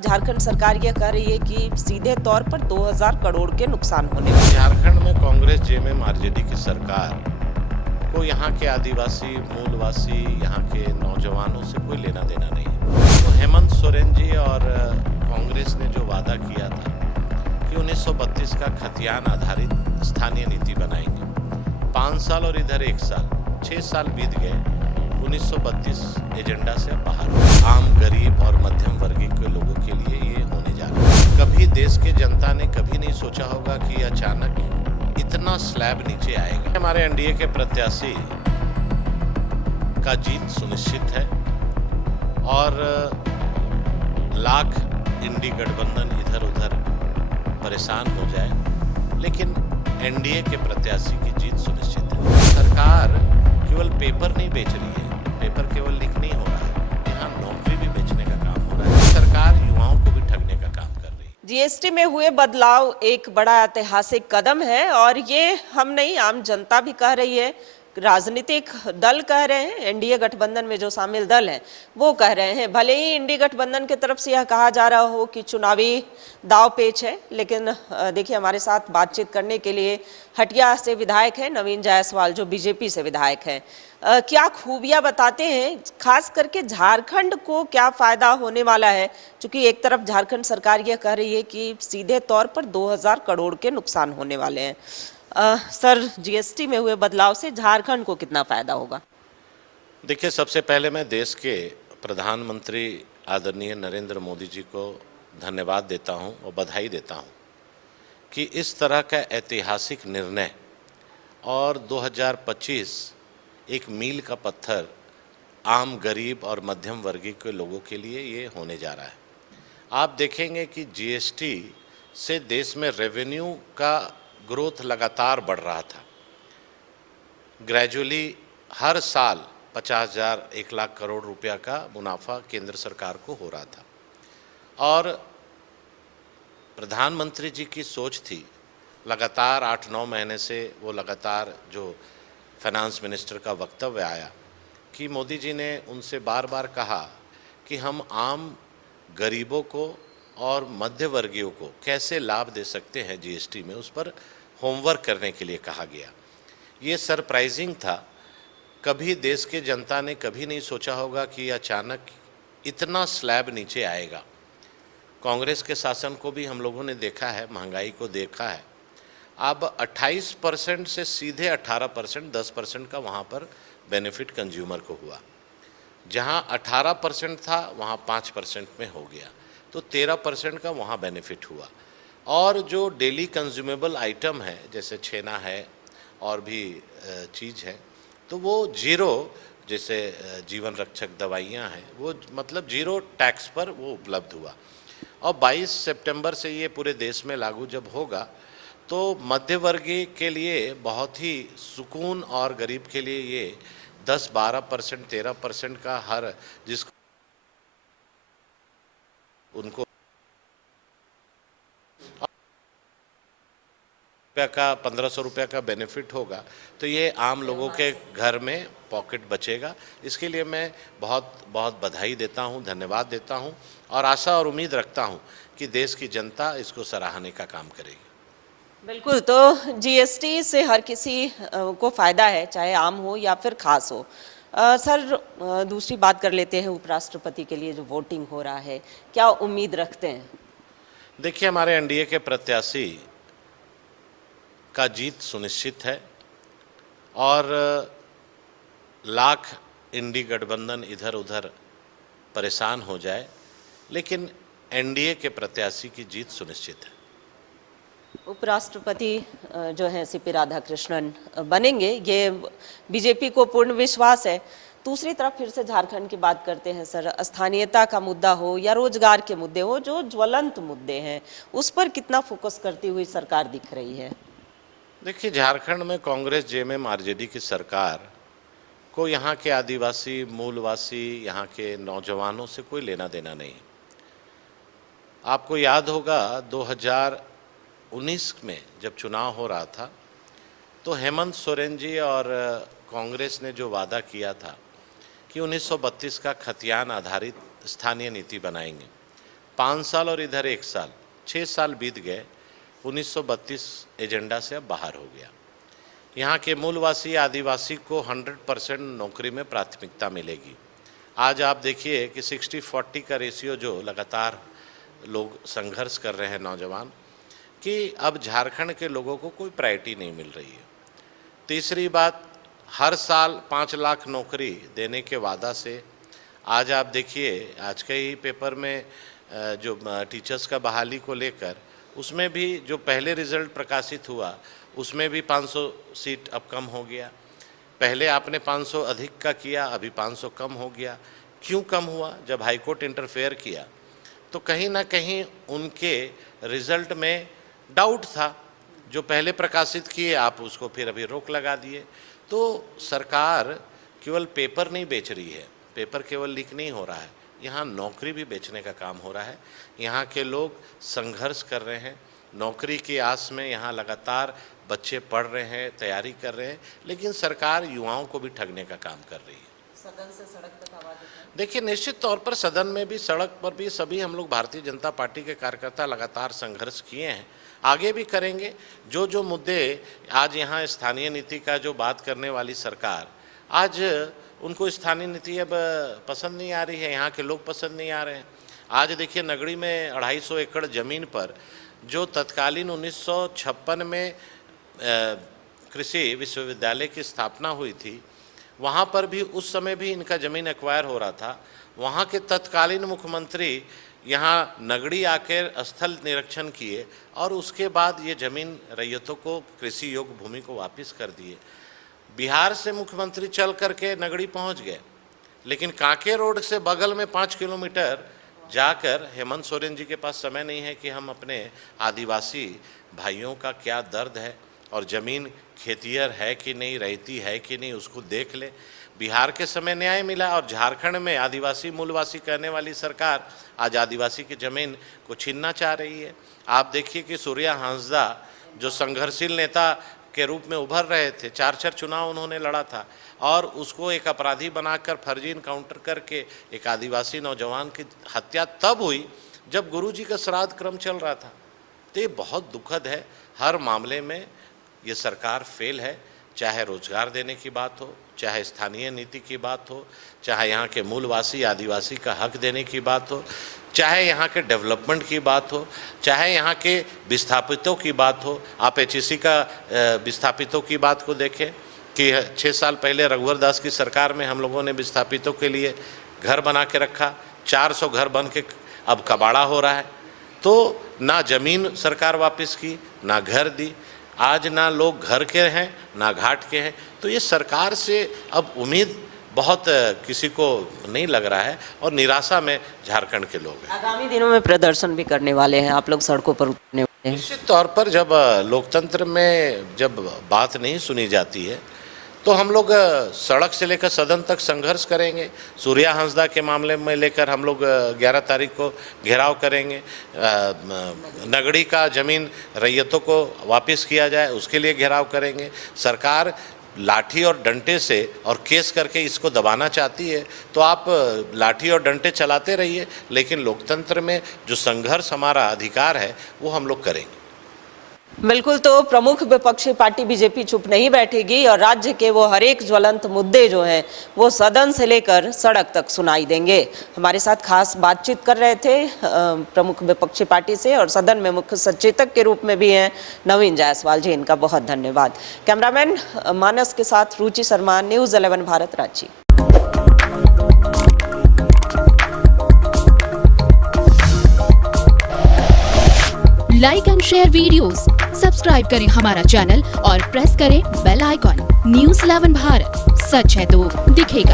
झारखंड सरकार यह कह रही है कि सीधे तौर पर 2000 करोड़ के नुकसान होने वाले। झारखंड में कांग्रेस जेएमएम आरजेडी की सरकार को यहाँ के आदिवासी मूलवासी यहाँ के नौजवानों से कोई लेना देना नहीं है। तो हेमंत सोरेन जी और कांग्रेस ने जो वादा किया था कि 1932 का खतियान आधारित स्थानीय नीति बनाएंगे, 5 साल और इधर 1 साल, 6 साल बीत गए। 1932 एजेंडा से बाहर आम गरीब और मध्यम वर्गीय के लोगों के लिए ये होने जा रहा है। कभी देश के जनता ने कभी नहीं सोचा होगा कि अचानक इतना स्लैब नीचे आएगा। हमारे एनडीए के प्रत्याशी का जीत सुनिश्चित है और लाख इंडी गठबंधन इधर उधर परेशान हो जाए, लेकिन एनडीए के प्रत्याशी की जीत सुनिश्चित है। सरकार केवल पेपर नहीं बेच रही है, पेपर केवल लीक नहीं हो रहा है, यहाँ नौकरी भी बेचने का काम हो रहा है। सरकार युवाओं को भी ठगने का काम कर रही है। जीएसटी में हुए बदलाव एक बड़ा ऐतिहासिक कदम है और ये हम नहीं, आम जनता भी कह रही है, राजनीतिक दल कह रहे हैं, एनडीए गठबंधन में जो शामिल दल हैं वो कह रहे हैं। भले ही एनडीए गठबंधन की तरफ से यह कहा जा रहा हो कि चुनावी दाव पेच है, लेकिन देखिए हमारे साथ बातचीत करने के लिए हटिया से विधायक है नवीन जायसवाल, जो बीजेपी से विधायक हैं। क्या खूबियां बताते हैं, खास करके झारखंड को क्या फायदा होने वाला है, क्योंकि एक तरफ झारखंड सरकार यह कह रही है कि सीधे तौर पर 2000 करोड़ के नुकसान होने वाले हैं। सर, जीएसटी में हुए बदलाव से झारखंड को कितना फायदा होगा? देखिए, सबसे पहले मैं देश के प्रधानमंत्री आदरणीय नरेंद्र मोदी जी को धन्यवाद देता हूं और बधाई देता हूं कि इस तरह का ऐतिहासिक निर्णय और 2025 एक मील का पत्थर आम गरीब और मध्यम वर्गीय के लोगों के लिए ये होने जा रहा है। आप देखेंगे कि जीएसटी से देश में रेवेन्यू का ग्रोथ लगातार बढ़ रहा था। ग्रेजुअली हर साल 50,000 1 लाख करोड़ रुपया का मुनाफा केंद्र सरकार को हो रहा था और प्रधानमंत्री जी की सोच थी, लगातार 8-9 महीने से वो लगातार जो फाइनेंस मिनिस्टर का वक्तव्य आया कि मोदी जी ने उनसे बार बार कहा कि हम आम गरीबों को और मध्य वर्गीयों को कैसे लाभ दे सकते हैं जीएसटी में, उस पर होमवर्क करने के लिए कहा गया। ये सरप्राइजिंग था। कभी देश के जनता ने कभी नहीं सोचा होगा कि अचानक इतना स्लैब नीचे आएगा। कांग्रेस के शासन को भी हम लोगों ने देखा है, महंगाई को देखा है। अब 28% से सीधे 18%, 10% का वहाँ पर बेनिफिट कंज्यूमर को हुआ। जहाँ 18% था वहाँ 5% में हो गया, तो 13% का वहाँ बेनिफिट हुआ। और जो डेली कंज्यूमेबल आइटम है, जैसे छेना है और भी चीज़ है, तो वो जीरो, जैसे जीवन रक्षक दवाइयाँ हैं, वो मतलब जीरो टैक्स पर वो उपलब्ध हुआ। और 22 सितंबर से ये पूरे देश में लागू जब होगा तो मध्य वर्गीय के लिए बहुत ही सुकून और गरीब के लिए ये 10-12%, 13% का हर जिसको उनको का 1500 रुपये का बेनिफिट होगा, तो ये आम लोगों के घर में पॉकेट बचेगा। इसके लिए मैं बहुत बहुत बधाई देता हूँ, धन्यवाद देता हूँ और आशा और उम्मीद रखता हूँ कि देश की जनता इसको सराहने का काम करेगी। बिल्कुल, तो जीएसटी से हर किसी को फायदा है, चाहे आम हो या फिर खास हो। सर, दूसरी बात कर लेते हैं, उपराष्ट्रपति के लिए जो वोटिंग हो रहा है, क्या उम्मीद रखते हैं? देखिए, हमारे एनडीए के प्रत्याशी का जीत सुनिश्चित है और लाख इंडी गठबंधन इधर उधर परेशान हो जाए, लेकिन एनडीए के प्रत्याशी की जीत सुनिश्चित है। उपराष्ट्रपति जो है सीपी राधाकृष्णन बनेंगे, ये बीजेपी को पूर्ण विश्वास है। दूसरी तरफ फिर से झारखंड की बात करते हैं सर, स्थानीयता का मुद्दा हो या रोजगार के मुद्दे हो, जो ज्वलंत मुद्दे हैं, उस पर कितना फोकस करती हुई सरकार दिख रही है? देखिए, झारखंड में कांग्रेस जेएमएम आरजेडी की सरकार को यहाँ के आदिवासी मूलवासी यहाँ के नौजवानों से कोई लेना देना नहीं। आपको याद होगा 2019 में जब चुनाव हो रहा था तो हेमंत सोरेन जी और कांग्रेस ने जो वादा किया था कि 1932 का खतियान आधारित स्थानीय नीति बनाएंगे, 5 साल और इधर 1 साल, 6 साल बीत गए। 1932 एजेंडा से अब बाहर हो गया। यहाँ के मूलवासी आदिवासी को 100% नौकरी में प्राथमिकता मिलेगी। आज आप देखिए कि 60-40 का रेशियो जो लगातार लोग संघर्ष कर रहे हैं नौजवान, कि अब झारखंड के लोगों को कोई प्रायोरिटी नहीं मिल रही है। तीसरी बात, हर साल 5 लाख नौकरी देने के वादा से आज आप देखिए, आज के ही पेपर में जो टीचर्स का बहाली को लेकर, उसमें भी जो पहले रिजल्ट प्रकाशित हुआ उसमें भी 500 सीट अब कम हो गया। पहले आपने 500 अधिक का किया, अभी 500 कम हो गया। क्यों कम हुआ? जब हाईकोर्ट इंटरफेयर किया तो कहीं ना कहीं उनके रिजल्ट में डाउट था। जो पहले प्रकाशित किए आप उसको फिर अभी रोक लगा दिए। तो सरकार केवल पेपर नहीं बेच रही है, पेपर केवल लीक नहीं हो रहा है, यहाँ नौकरी भी बेचने का काम हो रहा है। यहाँ के लोग संघर्ष कर रहे हैं, नौकरी की आस में यहाँ लगातार बच्चे पढ़ रहे हैं, तैयारी कर रहे हैं, लेकिन सरकार युवाओं को भी ठगने का काम कर रही है। सदन से सड़क तक आवाज उठाएं। देखिए, निश्चित तौर पर सदन में भी, सड़क पर भी सभी हम लोग भारतीय जनता पार्टी के कार्यकर्ता लगातार संघर्ष किए हैं, आगे भी करेंगे। जो जो मुद्दे आज यहाँ स्थानीय नीति का जो बात करने वाली सरकार, आज उनको स्थानीय नीति अब पसंद नहीं आ रही है, यहाँ के लोग पसंद नहीं आ रहे हैं। आज देखिए, नगड़ी में 250 एकड़ ज़मीन पर जो तत्कालीन 1956 में कृषि विश्वविद्यालय की स्थापना हुई थी, वहाँ पर भी उस समय भी इनका ज़मीन एक्वायर हो रहा था। वहाँ के तत्कालीन मुख्यमंत्री यहाँ नगड़ी आकर स्थल निरीक्षण किए और उसके बाद ये ज़मीन रैयतों को, कृषि योग्य भूमि को वापस कर दिए। बिहार से मुख्यमंत्री चल करके नगड़ी पहुँच गए, लेकिन कांके रोड से बगल में 5 किलोमीटर जाकर हेमंत सोरेन जी के पास समय नहीं है कि हम अपने आदिवासी भाइयों का क्या दर्द है और ज़मीन खेतियर है कि नहीं, रहती है कि नहीं, उसको देख ले। बिहार के समय न्याय मिला और झारखंड में आदिवासी मूलवासी कहने वाली सरकार आज आदिवासी की ज़मीन को छीनना चाह रही है। आप देखिए कि सूर्या हांसदा जो संघर्षशील नेता के रूप में उभर रहे थे, 4 चुनाव उन्होंने लड़ा था और उसको एक अपराधी बनाकर फर्जी इनकाउंटर करके एक आदिवासी नौजवान की हत्या तब हुई जब गुरुजी का श्राद्ध क्रम चल रहा था। तो ये बहुत दुखद है। हर मामले में ये सरकार फेल है, चाहे रोजगार देने की बात हो, चाहे स्थानीय नीति की बात हो, चाहे यहाँ के मूलवासी आदिवासी का हक देने की बात हो, चाहे यहाँ के डेवलपमेंट की बात हो, चाहे यहाँ के विस्थापितों की बात हो। आप HEC का विस्थापितों की बात को देखें कि 6 साल पहले रघुवर दास की सरकार में हम लोगों ने विस्थापितों के लिए घर बना के रखा, 400 घर बन के अब कबाड़ा हो रहा है। तो ना ज़मीन सरकार वापस की, ना घर दी, आज ना लोग घर के हैं ना घाट के हैं। तो ये सरकार से अब उम्मीद बहुत किसी को नहीं लग रहा है और निराशा में झारखंड के लोग हैं। आगामी दिनों में प्रदर्शन भी करने वाले हैं, आप लोग सड़कों पर उतरने वाले हैं। निश्चित तौर पर जब लोकतंत्र में जब बात नहीं सुनी जाती है तो हम लोग सड़क से लेकर सदन तक संघर्ष करेंगे। सूर्या हांसदा के मामले में लेकर हम लोग 11 तारीख को घेराव करेंगे। नगड़ी का ज़मीन रैयतों को वापस किया जाए उसके लिए घेराव करेंगे। सरकार लाठी और डंडे से और केस करके इसको दबाना चाहती है तो आप लाठी और डंडे चलाते रहिए, लेकिन लोकतंत्र में जो संघर्ष हमारा अधिकार है वो हम लोग करेंगे। बिल्कुल, तो प्रमुख विपक्षी पार्टी बीजेपी चुप नहीं बैठेगी और राज्य के वो हर एक ज्वलंत मुद्दे जो हैं वो सदन से लेकर सड़क तक सुनाई देंगे। हमारे साथ खास बातचीत कर रहे थे प्रमुख विपक्षी पार्टी से और सदन में मुख्य सचेतक के रूप में भी हैं नवीन जायसवाल जी, इनका बहुत धन्यवाद। कैमरामैन मानस के साथ Ruchi Sharma, news 11 Bharat, Ranchi. Like and share videos, subscribe करें हमारा चैनल और प्रेस करें बेल आइकॉन। न्यूज़ 11 भारत, सच है तो दिखेगा।